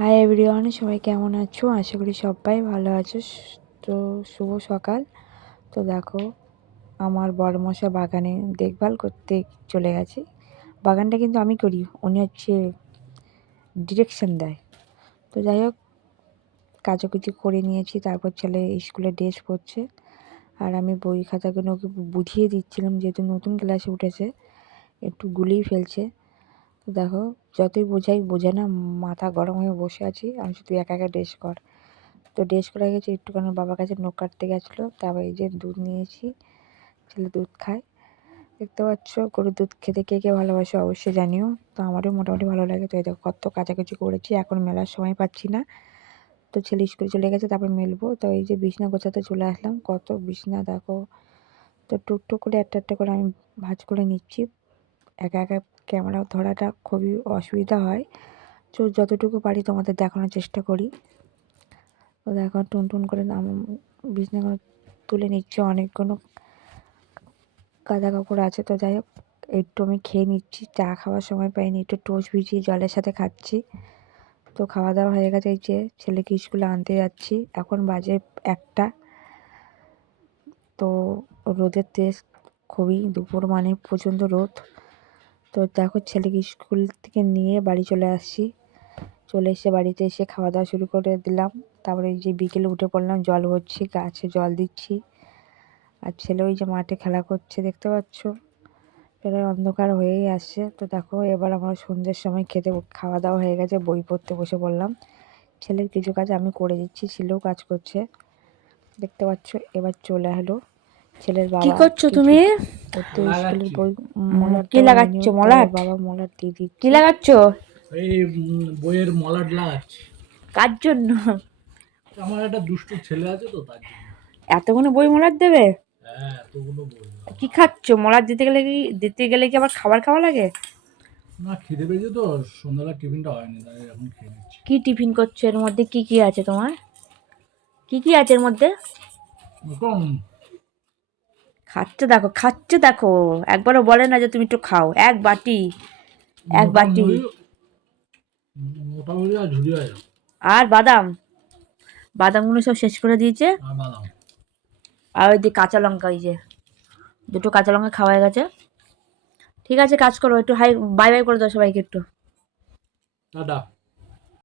Hi everyone, সবাই কেমন আছো? আশা করি সবাই ভালো আছো। তো শুভ সকাল। তো দেখো, আমার বড়মশাই বাগানে দেখভাল করতে চলে গেছে। বাগানটা কিন্তু আমি করি, উনি হচ্ছে ডিরেকশন দেয়। তো যাই হোক, কাচাকুচি করে নিয়েছি, তারপর ছেলে স্কুলে ড্রেস পরছে আর আমি বই খাতাগুলো ওকে বুঝিয়ে দিচ্ছিলাম, যেহেতু নতুন ক্লাসে উঠেছে একটু গুলিয়ে ফেলছে। তো দেখো, যতই বোঝাই বোঝে না, মাথা গরম হয়ে বসে আছি। আমি শুধু একা একা ড্রেস কর। তো ড্রেস করে গেছি, একটুখানি বাবার কাছে নখ কাটতে গেছিলো। তারপর এই যে দুধ নিয়েছি, ছেলে দুধ খায়। দেখতে পাচ্ছ, গরুর দুধ খেতে কে কে ভালোবাসে অবশ্যই জানিও। তো আমারও মোটামুটি ভালো লাগে। তো এই দেখো, কত কাচাকুচি করেছি, এখন মেলার সময় পাচ্ছি না। তো ছেলে স্কুলে চলে গেছে, তারপর মেলবো। তো এই যে বিছনা গোছাতে চলে আসলাম, কত বিছনা দেখো। তো টুকটুক করে একটা একটা করে আমি ভাঁজ করে নিচ্ছি। একা একা ক্যামেরা ধরাটা খুবই অসুবিধা হয়, তো যতটুকু পারি তোমাদের দেখানোর চেষ্টা করি। তো দেখো, টুন করে বিছনাগুলো তুলে নিচ্ছে, অনেকগুলো কাদা কাপড় আছে। তো যাই হোক, একটু আমি খেয়ে নিচ্ছি, চা খাওয়ার সময় পাইনি, একটু টোস্ট ভিজিয়ে জলের সাথে খাচ্ছি। তো খাওয়া দাওয়া হয়ে গেছে, এই যে ছেলেকে স্কুলে আনতে যাচ্ছি। এখন বাজে 1টা। তো রোদের তেজ খুবই, দুপুর মানে প্রচণ্ড রোদ। তো দেখো, ছেলেকে স্কুল থেকে নিয়ে বাড়ি চলে আসছি। চলে এসে বাড়িতে এসে খাওয়া দাওয়া শুরু করে দিলাম। তারপরে এই যে বিকেলে উঠে পড়লাম, জল ভরছি, গাছে জল দিচ্ছি। আর ছেলে ওই যে মাঠে খেলা করছে, দেখতে পাচ্ছ। প্রায় অন্ধকার হয়েই আসছে। তো দেখো, এবার আমরা সন্ধ্যের সময় খাওয়া দাওয়া হয়ে গেছে, বই পড়তে বসে পড়লাম। ছেলের কিছু কাজ আমি করে দিচ্ছি, ছেলেও কাজ করছে, দেখতে পাচ্ছ। এবার চলে এলো ছেলের কি বাবা। করছো কিছু তুমি? ওর স্কুলের বই মলাট কি দেওয়া হয়নি, লাগাচ্ছ? তাই ওর মলাট? বাবা মলাট দিয়ে কি দিচ্ছে। লাগাচ্ছ? এই বইয়ের মলাট লাগাচ্ছি। কার জন্য? আমার একটা দুষ্টু ছেলে আছে তো, তার জন্য। এতগুলো বই মলাট দেবে? হ্যাঁ, এতগুলো বই। কি খাচ্ছ? মলাট দিতে গেলে কি আবার খাবার খাওয়া লাগে? না, খিদে পেয়েছে তো, সন্ধ্যাবেলা টিফিনটা হয়নি, তাই এখন খেয়ে নিচ্ছি। কি টিফিন করছো? এর মধ্যে কি কি আছে তোমার? কি কি আছে এর মধ্যে? কম। খাচ্ছে দেখো, একবারও বলে না যে তুমি একটু খাও। এক বাটি, এক বাটি। মোটামুটি মোটামুটি আর ঝুড়ি আছে। আর বাদামগুলো সব শেষ করে দিয়েছে। আর বাদাম। আর ওই যে কাঁচা লঙ্কা, ওই যে দুটো কাঁচা লঙ্কা খাওয়া হয়ে গেছে। ঠিক আছে, কাজ করো, একটু বাই বাই করে দাও সবাইকে একটু। টাটা।